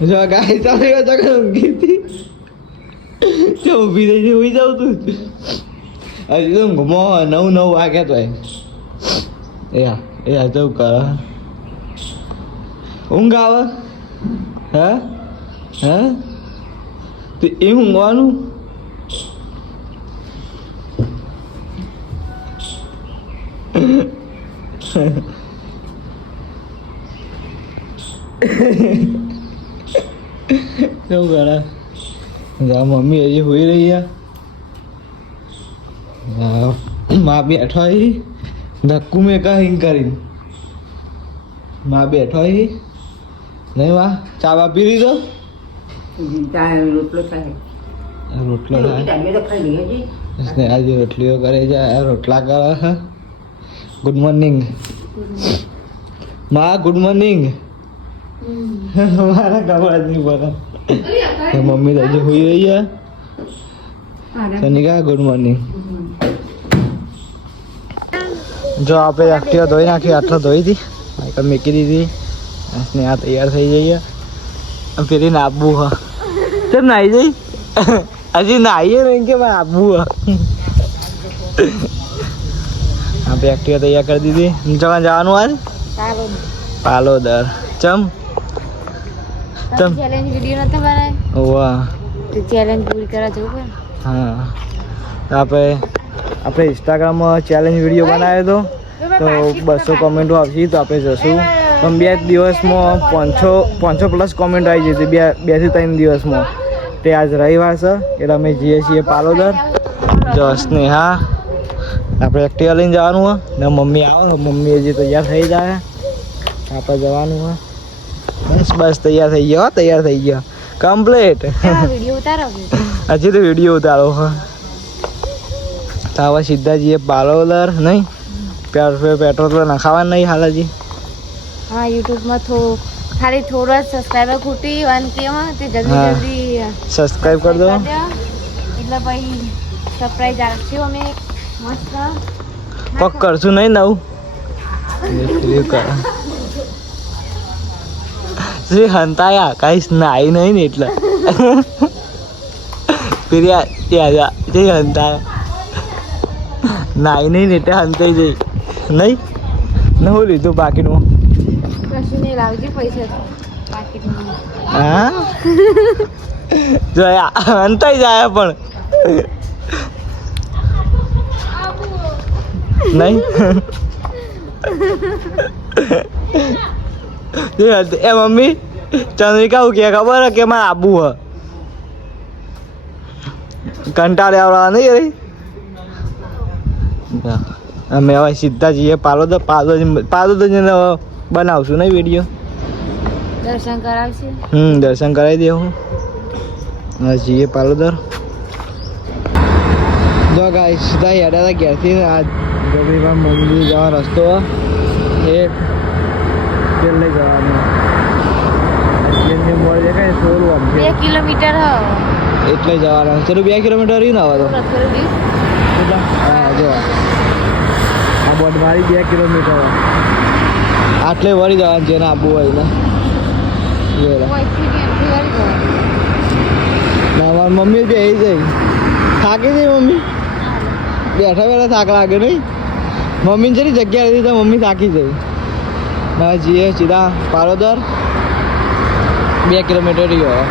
જો ગાય ચાલી તો ઊંઘી હતી તો ઊભી થઈ ઉઈ જાવ તું હજી તો ઊંઘમો 9 વાગ્યા તો એ જવું કર ઊંઘ આવે હે તો એ ઊંઘવાનું કેવું કરે મમ્મી હજી હોઈ રહી માં બેઠો ધક્કુ મેં કहीं કરીને માં બેઠો નહીં વાહ ચા બા પી લીધો રોટલો થાય આજે રોટલીઓ કરે છે રોટલા કરે ગુડ મોર્નિંગ માં ગુડ મોર્નિંગ મારા ખબર જ નહીં પડે મમ્મી તો હજી હોઈ રહી છે સનિકા ગુડ મોર્નિંગ જો આપણે એક્ટિવા ધોઈ નાખી આટલો ધોઈ હતી માઇકલ મૂકી દીધી સ્નેહા તૈયાર થઈ જઈએ ફેરી નાબવું હા કેમ નાહી જઈ હજી નાહીએ નહીં કે મારે આપવું હા આપણે એક્ટિવા તૈયાર કરી દીધી જવા જવાનું આજ પાલોદર ચમ ચેલેન્જ વિડિયો નતો બનાવ્યો વાહ તો ચેલેન્જ પૂરી કરવા જવું હા આપણે ઇન્સ્ટાગ્રામમાં ચેલેન્જ વિડીયો બનાવ્યો હતો તો 200 કોમેન્ટો આવશે તો આપણે જશું પણ 2 દિવસમાં 500 પ્લસ કોમેન્ટ આવી જતી 2 થી 3 દિવસમાં તે આજ રવિવાર છે એટલે અમે જઈએ છીએ પાલોદર જો સ્નેહા આપણે એક્ટિવા લઈને જવાનું હોય ને મમ્મી આવે મમ્મી હજી તૈયાર થઈ જાય આપણે જવાનું હોય બસ તૈયાર થઈ ગયો કમ્પ્લીટ વિડિયો ઉતારો હજી તો વિડીયો ઉતારો હા તો હવે સીધા જઈએ પાલોદર નહીં પેટ્રોલ તો નખાવા નહીં હાલ હજી હા યુટ્યુબમાં ખાલી થોડો સબસ્ક્રાઇબર ખૂટી 1K માં તે જલ્દી સબસ્ક્રાઇબ કરી દો એટલે ભાઈ સરપ્રાઈઝ આપશું અમે મસ્ત પક કરશું નહીં નવું શ્રી હંતાયા કાંઈ નાઈ નહીં ને એટલે ફિર્યા ત્યાં જઈ હંતાયા નાઈ નહીં ને એટલે હંતાઈ જઈ નહીં નવું લીધું બાકીનું કશું નહીં લાવજે પૈસા પાકીટમાં હા જોયા હંતાઈ જાય પણ નહીં એ મમ્મી ચંદ્રિકા હું કે ખબર કે મારે આબુ હ કંટાળે આવડા નહીં રે અમે હવે સીધા જઈએ પાલોદર જઈને બનાવશું નહીં વિડીયો દર્શન કરાવશે દર્શન કરાવી દેવું હવે જઈએ પાલોદર જો ગાય સીધા હેડા હતા ઘેરથી આ ગરીબા મંદિર જવા રસ્તો એક તેલ લઈ જવાનું મળે કઈ 16 કિલોમીટર એટલે જવાના ચલો 2 કિલોમીટર રહ્યું ને હવે તો હા જો આ બોટ મારી 2 કિલોમીટર આટલે વળી જવાનું જેને આપવું હોય ને મારી મમ્મી બે જઈ થાકી જઈ મમ્મી બેઠા થાક લાગે નહીં મમ્મીને જેની જગ્યા હતી તો મમ્મી થાકી જઈ ના જઈએ સીધા પાલોદર 2 કિલોમીટર રહ્યો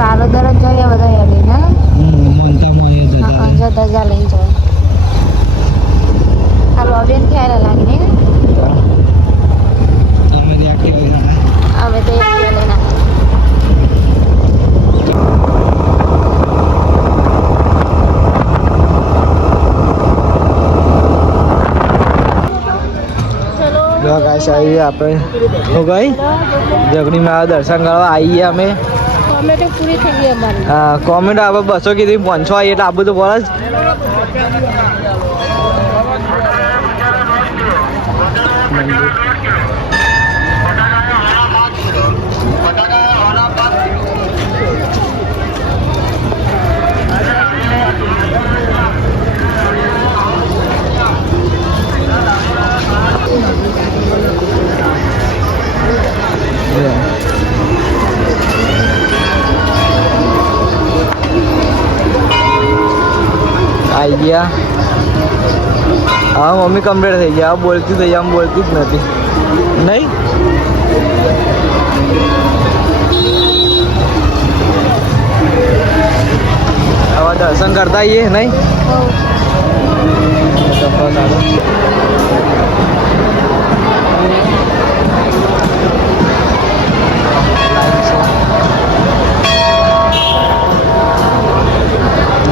પાલોદર જ જઈએ બધા હેડી ને ધજા લઈ જાય આ લોબેન ખ્યાલ લાગે ને હવે તો લઈને ગાઈસ આવીએ આપણે તો ગઈ જગણીમાં દર્શન કરવા આવીએ અમે કોમેન્ટ પૂરી થઈ ગઈ અમારી હા કોમેન્ટ આપણે 200 કીધી 500 આવી એટલે આબુ તો પડે જ ગયા. હા મમ્મી કમ્પ્લીટ થઈ ગયા. હવે બોલતી થઈ આમ બોલતી જ નથી નહીં. હવે દર્શન કરતા આવીએ નહીં.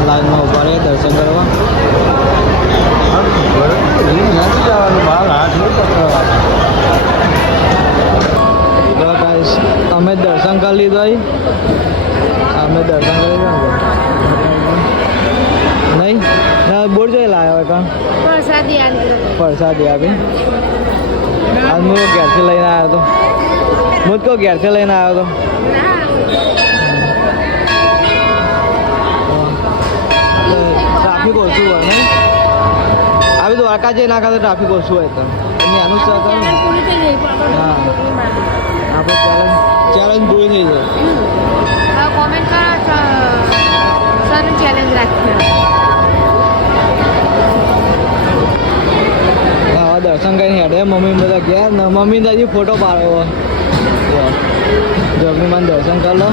લાઈનમાં ઉભા રહે દર્શન કરવા. અમે દર્શન કરી લીધો. અમે દર્શન કરી લીધું નહીં. બોર્ડ જોઈ લાવ્યો કાં પ્રસાદી આપી. આજ હું ઘેરથી લઈને આવ્યો હતો. હું તો ઘેરથી લઈને આવ્યો હતો. ટ્રાફિક ઓછું હોય નહીં. આવી દ્વારકા જઈ નાખા તો ટ્રાફિક ઓછું હોય તો એની અનુસાર હા આપણે ચેલેન્જ પૂરી થઈ જાય. કોમેન્ટ કરો સર ચેલેન્જ રાખ્યો. હા દર્શન કરીને હેડે મમ્મી બધા ગયા ને મમ્મી હજી ફોટો પાડ્યો. જોગની મને દર્શન કરી લો.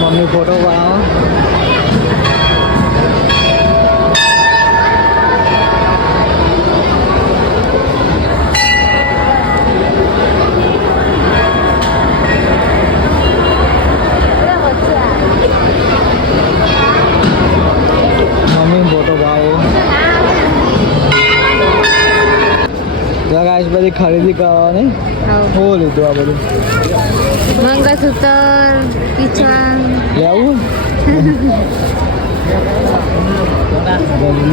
મમ્મી ફોટો પાડો. બધી ખરીદી કરવાની. બહુ લીધું આ બધું. મંગળસૂત્ર કિચન લેવું.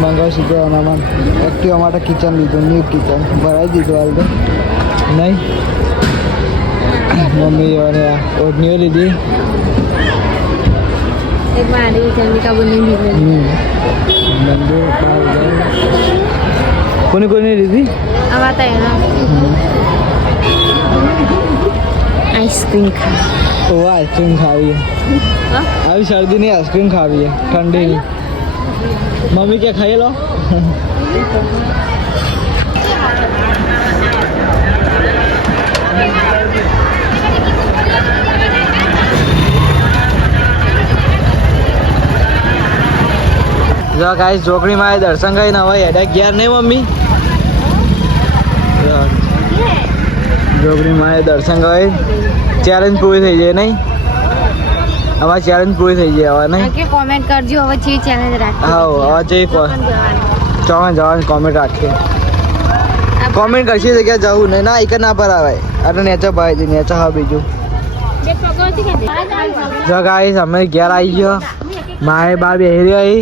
મંગળસૂત્ર આનામાં એક્ટિવા માટે કિચન લીધું. ન્યૂ કિચન ભરાઈ દીધું હાલ તો નહીં. મમ્મી ઓઢણીઓ લીધી. એક મારી ચંદ્રિકા બની દીધી. કોની કોની લીધી? આવા તો આઈસ્ક્રીમ ખા. ઓ આઈસ્ક્રીમ ખાવી. આવી શરદીની આઈસ્ક્રીમ ખાવી ઠંડીની. મમ્મી કે ખાઈ લો. જો ગાઈસ ચોકડીમાં દર્શન કરીને હવે હેડા ગયા નહીં મમ્મી. ચોકડીમાં દર્શન કરી ચેલેન્જ પૂરી થઈ જાય નહીં. અમારી ચેલેન્જ પૂરી થઈ જાય હવે નહીં. કોમેન્ટ કરજો હવે જે ચેલેન્જ રાખી. હા હવે જે જવાનું કોમેન્ટ રાખીએ. કોમેન્ટ કરશી તો ક્યાં જવું નહીં ના એક ના પર આવે. એટલે નેચા ભાઈ નેચા હા બીજું. જો ગાઈસ અમે ઘેર આવી ગયો. મારે બા બેહી રહ્યો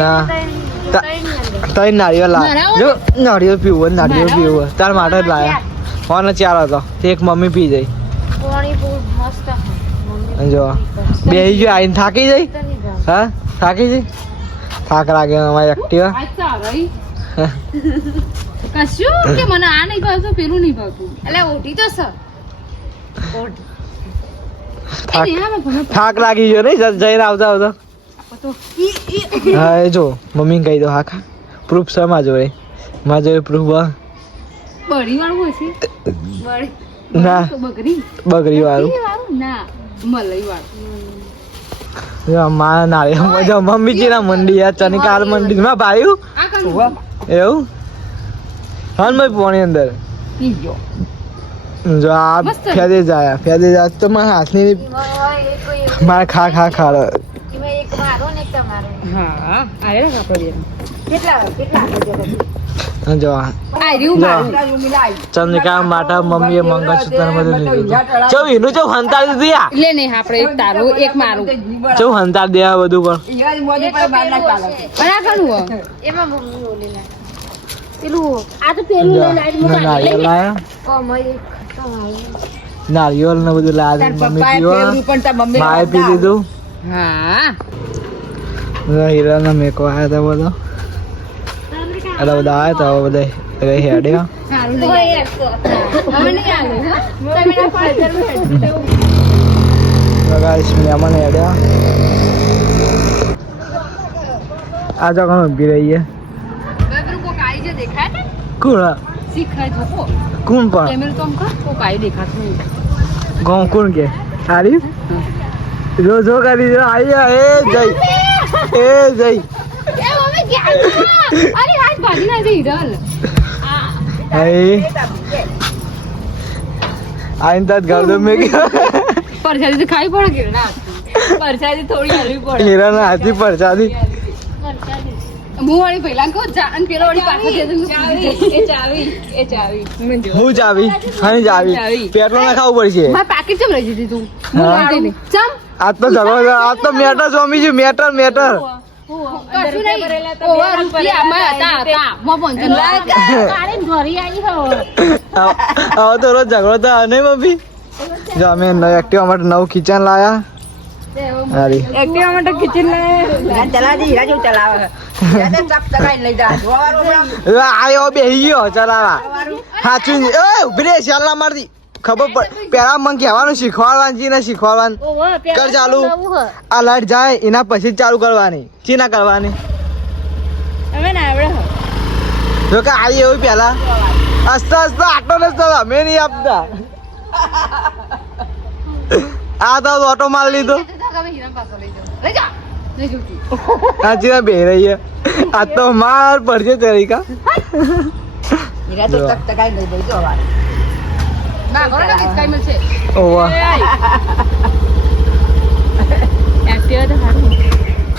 ના તઈ નારિયેળ લાવ. જો નારિયેળ પીવું તાર માટે જ લાયા. ફોન ચાર હતો તે એક મમ્મી પી જાય. જો બેહી ગયો આવીને થાકી જાય. હા થાકી જાય. થાક લાગે અમારી એક્ટિવા. કશું કે મને આ નહીં ભાવતું પેલું નહીં ભાવતું. એટલે ઓઢી તો સર થાક લાગી ગયો નહીં જઈને આવતા આવતા. હા એ જો મમ્મી કહી દો હા ખા પ્રૂફ છે માં જોડે. માં જોડે પ્રૂફ બળી વાળું હશે. ના બગરી વાળું ના મલાઈ વાળું. માં નારિયેળ મજા મમ્મીજી ના મંડી યાર ચનિકાર મંડી માં ભાઈ એવું હા મેં પોણી અંદર જો આ ફેદે જાય તો મારા હાથની મારે ખા ખાડો. જો ચંદ્રિકા માટે મમ્મીએ મંગળસૂત્ર બધું લીધું. ચૌ એનું ચૌ હંતાડી દીધી આ લે નહીં આપણે એક તારું એક મારું ચૌ હંતાડી દે બધું નારિયેળ ને બધું લાવ્યા. મમ્મી પીવા માએ પી લીધું. હીરા ના મેકો આવ્યા હતા બધો એટલે બધા આવ્યા હતા બધા અરે હેડ્યા સારું નહીં હવે નહીં આવે હા તમે ના પાડે ગાઈસ મહેમાન હેડ્યા આ જગહ ઊભી રહી છે બબરું કો કાઈ જે દેખાય ને કોણ શીખાય જો કોણ પણ કેમેલ કોમ કા કો કાઈ દેખાતું નહીં ગામ કોણ કે તારી જો જો કરી જો આઈ એ જય એ મમ્મી ક્યાં અરે હાથ ભાગી ના દે હિરલ આઈ આઈન તાત ઘર દો મે ગયા પરસાદી તો ખાઈ પડે કે ના પરસાદી થોડી હલવી પડે હીરાના હાથી પરસાદી હું વાળી પહેલા કહો જાન પેલો વાળી પાછળ દે દઉં એ ચાવી હું ચાવી હાની ચાવી પેટ્રોલ ના ખાવું પડશે માર પેકેટ ચમ લઈ જતી તું હા. હું વાળી ને ચમ આજ તો ઝઘડો આજ તો મેટર સ્વામી છે મેટર કશું નહીં ઓવા રૂપિયા માં હતા મો પંચન કાળે ધોરી આવી હો હવે તો રોજ ઝઘડો થાય નહીં મમ્મી જો અમે એક્ટિવા માટે નવું કિચન લાયા હારી એક્ટિવા માટે કિચન આયો બેહી ગયો ચલાવા સાચું એ ઉભી રે શાલા મારતી ખબર પડ પેલા મને કહેવાનું શીખવાડવાનું ને શીખવાડવાનું કર ચાલુ આ લાઈટ જાય એના પછી જ ચાલુ કરવાની ચી ના કરવાની હવે ના આવડે જો કે આવી એવું પેલા હસતા હસતા આટો નસતા અમે નહીં આપતા આ તો ઓટો માર લીધો સાચી ના બે રહી આ તો માર પડશે તરીકા ઓવા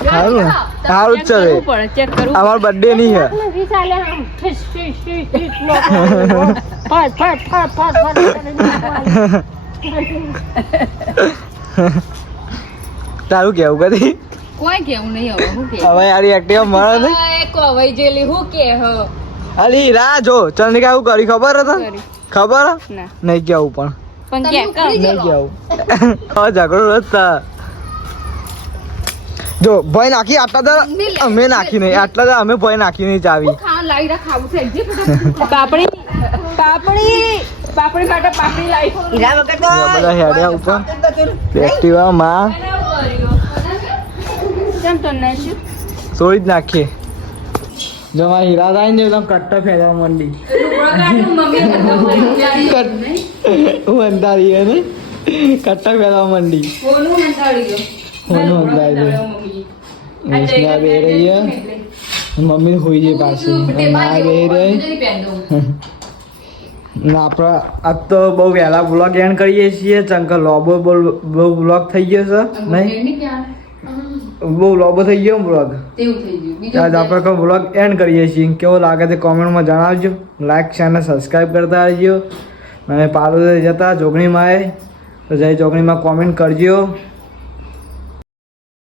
સારું સારું જ છે અમારો બર્થડે નહીં તારું કેવું કદી કોઈ કેવું નહીં હવે હું કે હવે યાર એક્ટિવા મળે ને કોવાઈ જેલી હું કે હ અલી રા જો ચંદ્રિકા એવું કરી ખબર હતા કરી. ખબર ના નહીં કેવું પણ પણ કે નહીં કેવું હવે ઝઘડો રસ્તા જો ભય નાખી આટલા દર અમે નાખી નહીં આટલા દર અમે ભય નાખી નહીં ચાવી ખાવા લાવી રા ખાવું છે જે પાપડી માટે પાપડી લાવી બધા હેડ્યા ઉપર એક્ટિવા માં કેમ તો નહીં છોડી જ નાખીએ જો મારા હીરા થાય ને એકદમ કટ્ટો ફેરવા માંડી હું અંધારી હે ને કટ્ટા ફેરવા માંડી બોલું મંતાડી ગયો ફોન અંધારી નિષ્ઠા બે રહી હે મમ્મી હોઈ છે પાછી ના બે રહી ના આપણા આજ તો બહુ વહેલા બ્લોગ એન્ડ કરીએ છીએ ચંકર લોબો બહુ બ્લોગ થઈ ગયો છે નહીં બહુ લોબો થઈ ગયો બ્લોગ આજ આપણે કોઈ બ્લોગ એન્ડ કરીએ છીએ કેવો લાગે તે કોમેન્ટમાં જણાવજો લાઈક શેર અને સબસ્ક્રાઈબ કરતા રહેજો અને પાલોદ જતા જોગણીમાં આવે તો જઈ જોગણીમાં કોમેન્ટ કરજો